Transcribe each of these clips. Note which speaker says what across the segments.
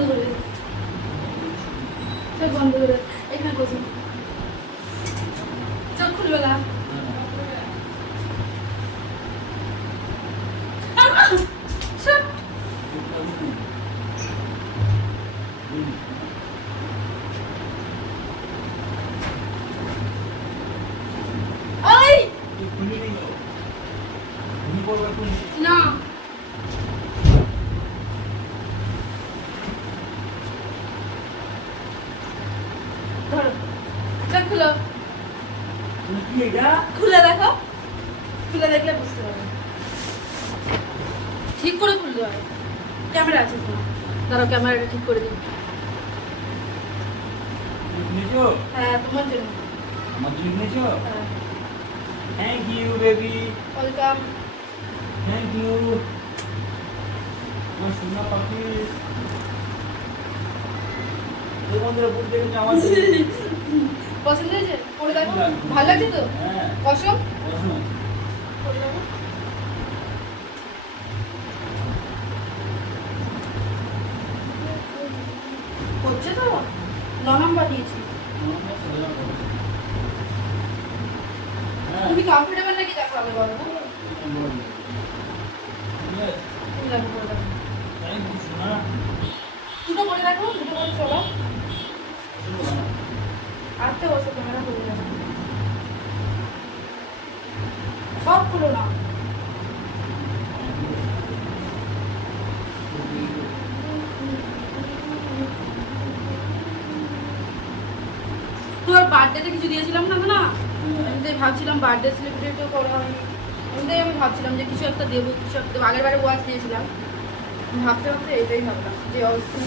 Speaker 1: বন্ধ করে চল বন্ধ করে এখানে খুলে দেখো। খুলে দেখলে বুঝতে পারবে। ঠিক করে খুলতে হবে। ক্যামেরা আছে তো। ধরো ক্যামেরাটা ঠিক করে দিই। হ্যাঁ তোমার জন্য। হ্যাঁ।
Speaker 2: Thank you baby
Speaker 1: welcome
Speaker 2: thank you আমার সোনা পাখি। বন্ধুরা বুঝতে আমার
Speaker 1: পছন্দ হয়েছে? পরে দেখো। ভালো লাগছে তো? কসম হচ্ছে তো? ন নম্বর দিয়েছি। তুমি কমফোর্টেবল নাকি দেখো আমি বলো। দুটো করে দেখো, দুটো করে চলো। আস্তে বসো, ক্যামেরা করে দেখো সব খুলো না। বার্থডেতে কিছু দিয়েছিলাম না না আমি ভাবছিলাম বার্থডে সেলিব্রেটও করা হয়নি এমনিতেই আমি ভাবছিলাম যে কিছু একটা দেবো, কিছু একটা দেবো। আগের বারে ওয়াচ দিয়েছিলাম। ভাবতে ভাবতে এটাই ভাবলাম যে অবশ্যই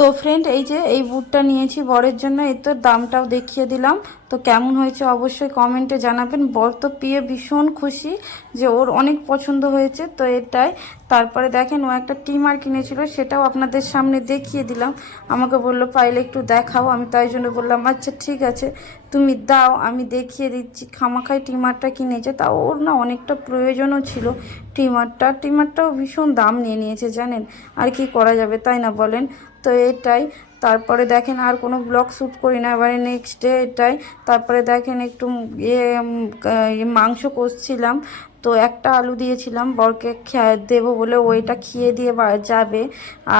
Speaker 1: তো
Speaker 3: ফ্রেন্ড এই যে এই বুটটা নিয়েছি বরের জন্য এর তো দামটাও দেখিয়ে দিলাম। তো কেমন হয়েছে অবশ্যই কমেন্টে জানাবেন। বর তো পেয়ে ভীষণ খুশি যে ওর অনেক পছন্দ হয়েছে, তো এটাই। তারপরে দেখেন ও একটা টিমার কিনেছিল, সেটাও আপনাদের সামনে দেখিয়ে দিলাম। আমাকে বলল, পাইলে একটু দেখাও। আমি তাই জন্য বললাম আচ্ছা ঠিক আছে, তুমি দাও, আমি দেখিয়ে দিচ্ছি। খামাখাই টিমারটা কিনেছে, তা ওর না অনেকটা প্রয়োজনও ছিল টিমারটা। টিমারটাও ভীষণ দাম নিয়ে নিয়েছে, জানেন? আর কি করা যাবে তাই না বলেন? তো এটাই। তারপরে দেখেন আর কোনো ব্লগ শ্যুট করি না, এবারে নেক্সট ডে এটাই তারপরে দেখেন একটু ইয়ে ইয়ে মাংস কষছিলাম। তো একটা আলু দিয়েছিলাম, বরকে খেয়ে দেবো বলে ওইটা খেয়ে দিয়ে যাবে।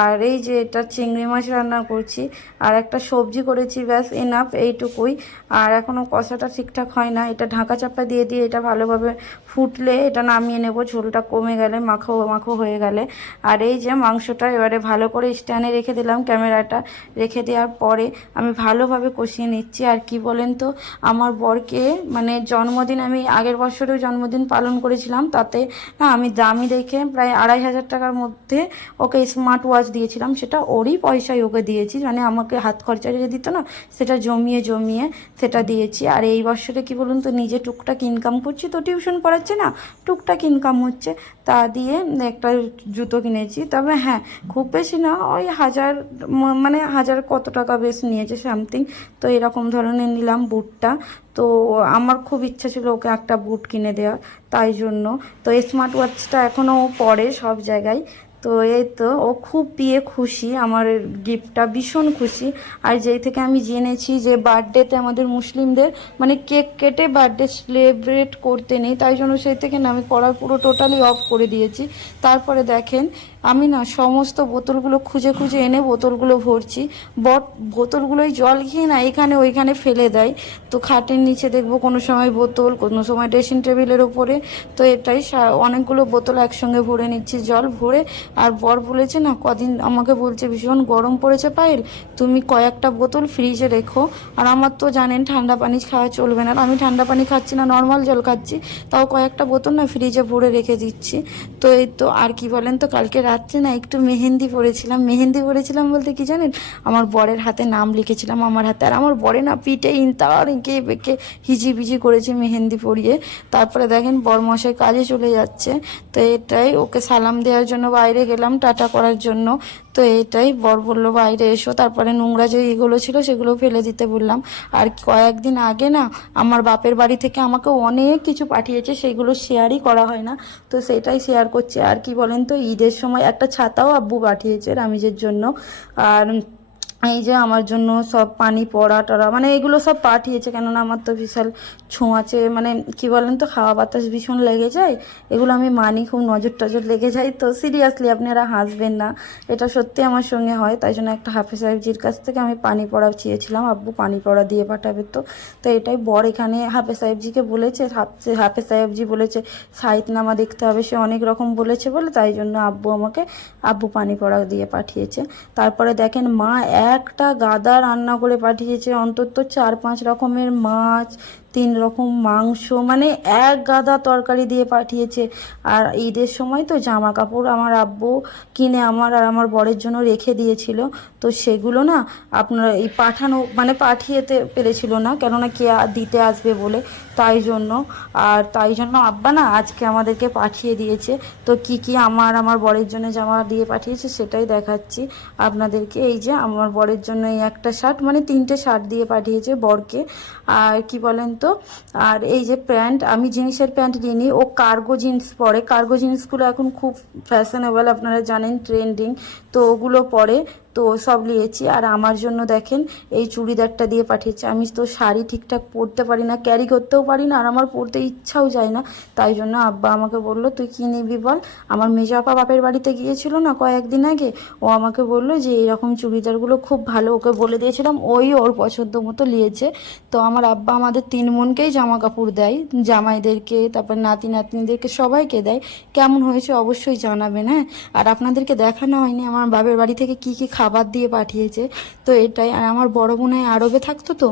Speaker 3: আর এই যে এটা চিংড়ি মাছ রান্না করছি, আর একটা সবজি করেছি, ব্যাস এনাফ এইটুকুই। আর এখনও কষাটা ঠিকঠাক হয় না, এটা ঢাকা চাপা দিয়ে দিয়ে এটা ভালোভাবে ফুটলে এটা নামিয়ে নেব, ঝোলটা কমে গেলে, মাখো মাখো হয়ে গেলে। আর এই যে মাংসটা এবারে ভালো করে স্ট্যান্ডে রেখে দিলাম, ক্যামেরাটা রেখে দেওয়ার পরে আমি ভালোভাবে কষিয়ে নিচ্ছি। আর কি বলেন তো, আমার বরকে মানে জন্মদিন, আমি আগের বছরেও জন্মদিন পালন করেছিলাম তাতে আমি দামি দেখে প্রায় আড়াই হাজার টাকার মধ্যে ওকে স্মার্ট ওয়াচ দিয়েছিলাম। সেটা ওরই পয়সায় ওকে দিয়েছি। মানে আমাকে হাত খরচা যে দিত না, সেটা জমিয়ে জমিয়ে সেটা দিয়েছি। আর এই বছরে কি বলুন তো, নিজে টুকটাক ইনকাম করছি তো টিউশন পড়াচ্ছে না, টুকটাক ইনকাম হচ্ছে। তা দিয়ে একটা জুতো কিনেছি। তবে হ্যাঁ খুব বেশি না, ওই হাজার মানে হাজার কত টাকা বেশ নিয়েছে সামথিং তো এরকম ধরনের নিলাম বুটটা। তো আমার খুব ইচ্ছা ছিল ওকে একটা বুট কিনে দেওয়া তাই জন্য। তো স্মার্ট ওয়াচটা এখনও পরে সব জায়গায়। তো এই তো, ও খুব পেয়ে খুশি, আমার গিফটটা ভীষণ খুশি। আর যেই থেকে আমি জেনেছি যে বার্থডেতে আমাদের মুসলিমদের মানে কেক কেটে বার্থডে সেলিব্রেট করতে নেই, তাই জন্য সেই থেকে না আমি করা পুরো টোটালি অফ করে দিয়েছি। তারপরে দেখেন আমি না সমস্ত বোতলগুলো খুঁজে খুঁজে এনে বোতলগুলো ভরছি। বট বোতলগুলোই জল খেয়ে না এখানে ওইখানে ফেলে দেয়। তো খাটের নিচে দেখব কোনো সময় বোতল, কোনো সময় ড্রেসিং টেবিলের ওপরে। তো এটাই অনেকগুলো বোতল একসঙ্গে ভরে নিচ্ছি, জল ভরে। আর বর বলেছে না, কদিন আমাকে বলছে, ভীষণ গরম পড়েছে পায়েল, তুমি কয়েকটা বোতল ফ্রিজে রেখো। আর আমার তো জানেন ঠান্ডা পানি খাওয়া চলবে না। আমি ঠান্ডা পানি খাচ্ছি না, নর্মাল জল খাচ্ছি। তাও কয়েকটা বোতল না ফ্রিজে ভরে রেখে দিচ্ছি। তো এই তো, আর কি বলেন তো, কালকে রাত্রে না একটু মেহেন্দি পরেছিলাম। মেহেন্দি পরেছিলাম বলতে কি জানেন? আমার বরের হাতে নাম লিখেছিলাম আমার হাতে। আর আমার বরে না পিঠে ইনতার এঁকে বেঁকে হিজিবিজি করেছে মেহেন্দি পরিয়ে। তারপরে দেখেন বরমশাই কাজে চলে যাচ্ছে। তো এটাই ওকে সালাম দেওয়ার জন্য বাইরে গেলাম, টাটা করার জন্য। তো এটাই বর বলল, বাইরে এসো। তারপরে নোংরা যে এগুলো ছিল সেগুলো ফেলে দিতে বললাম। আর কয়েকদিন আগে না, আমার বাপের বাড়ি থেকে আমাকে অনেক কিছু পাঠিয়েছে, সেগুলো শেয়ারই করা হয় না। তো সেটাই শেয়ার করছে। আর কি বলেন তো, ঈদের সময় একটা ছাতাও আব্বু পাঠিয়েছে রামিজের জন্য। আর এই যে আমার জন্য সব পানি, পড়া, টড়া মানে এগুলো সব পাঠিয়েছে, কেননা আমার তো বিশাল ছোঁয়াচে মানে কি বলেন তো হাওয়া বাতাস ভীষণ লেগে যায়, এগুলো আমি মানি, খুব নজর টজর লেগে যায়, তো সিরিয়াসলি আপনারা হাসবেন না, এটা সত্যি আমার সঙ্গে হয়, তাই জন্য একটা হাফিজ সাহেবজির কাছ থেকে আমি পানি পড়া চেয়েছিলাম, আব্বু পানি পড়া দিয়ে পাঠাবে তো তো এটাই বর এখানে হাফেজ সাহেবজিকে বলেছে হাফ- সাহেবজি বলেছে সাহিদনামা দেখতে হবে সে অনেক রকম বলেছে বলে, তাই জন্য আব্বু আমাকে আব্বু পানি পড়া দিয়ে পাঠিয়েছে, তারপরে দেখেন মা একটা গাদা রান্না করে পাঠিয়েছে অন্তত চার পাঁচ রকমের মাছ তিন রকম মাংস মানে এক গাদা তরকারি দিয়ে পাঠিয়েছে। আর ঈদের সময় তো জামা কাপড় আমার আব্বু কিনে আমার আর আমার বরের জন্য রেখে দিয়েছিল। তো সেগুলো না আপনার এই পাঠানো মানে পাঠিয়েতে পেরেছিল না, কেননা কে দিতে আসবে বলে। তাই জন্য, আর তাই জন্য আব্বা না আজকে আমাদেরকে পাঠিয়ে দিয়েছে। তো কি কি আমার আমার বরের জন্য জামা দিয়ে পাঠিয়েছে সেটাই দেখাচ্ছি আপনাদেরকে। এই যে আমার বরের জন্য এই একটা শার্ট মানে তিনটে শার্ট দিয়ে পাঠিয়েছে বরকে। আর কি বলেন তো আর এই যে প্যান্ট, আমি জিন্সের প্যান্ট নিইনি ও কার্গো জিন্স পরে। কার্গো জিন্সগুলো এখন খুব ফ্যাশনেবল আপনারা জানেন ট্রেন্ডিং তো ওগুলো পরে। তো সব নিয়েছি। আর আমার জন্য দেখেন এই চুড়িদারটা দিয়ে পাঠিয়েছে। আমি তো শাড়ি ঠিকঠাক পরতে পারি না ক্যারি করতেও পারি না, আর আমার পরতে ইচ্ছাও যায় না। তাই জন্য আব্বা আমাকে বলল, তুই কী নিবি বল? আমার মেজাপা বাপের বাড়িতে গিয়েছিল না কয়েকদিন আগে। ও আমাকে বলল যে এরকম চুড়িদারগুলো খুব ভালো। ওকে বলে দিয়েছিলাম, ওই ওর পছন্দ মতো নিয়েছে। তো আমার আব্বা আমাদের তিন বোনকেই জামা কাপড় দেয়। জামাইদেরকে, তারপর নাতি নাতনিদেরকে সবাইকে দেয়। কেমন হয়েছে অবশ্যই জানাবেন হ্যাঁ? আর আপনাদেরকে দেখানো হয়নি, আমার বাপের বাড়ি থেকে কি কি খাবার দিয়ে পাঠিয়েছে। তো এটাই আর আমার বড় বোনাই আরবে থাকতো তো?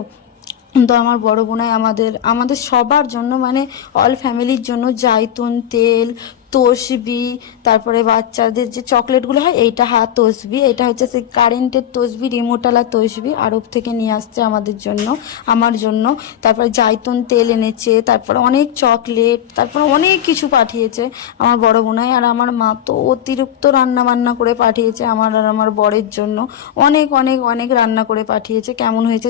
Speaker 3: তো আমার বড় বোনাই আমাদের আমাদের সবার জন্য মানে অল ফ্যামিলির জন্য জাইতুন, তেল, তসবি, তারপরে বাচ্চাদের যে চকলেটগুলো হয়, এইটা হা তসবি, এটা হচ্ছে সেই কারেন্টের তসবি রিমোটালা তসবি আরব থেকে নিয়ে আসছে আমাদের জন্য, আমার জন্য। তারপরে জাইতুন তেল এনেছে, তারপরে অনেক চকলেট তারপরে অনেক কিছু পাঠিয়েছে আমার বড় বোনাই। আর আমার মা তো অতিরিক্ত রান্না বান্না করে পাঠিয়েছে আমার আর আমার বরের জন্য। অনেক অনেক অনেক রান্না করে পাঠিয়েছে, কেমন হয়েছে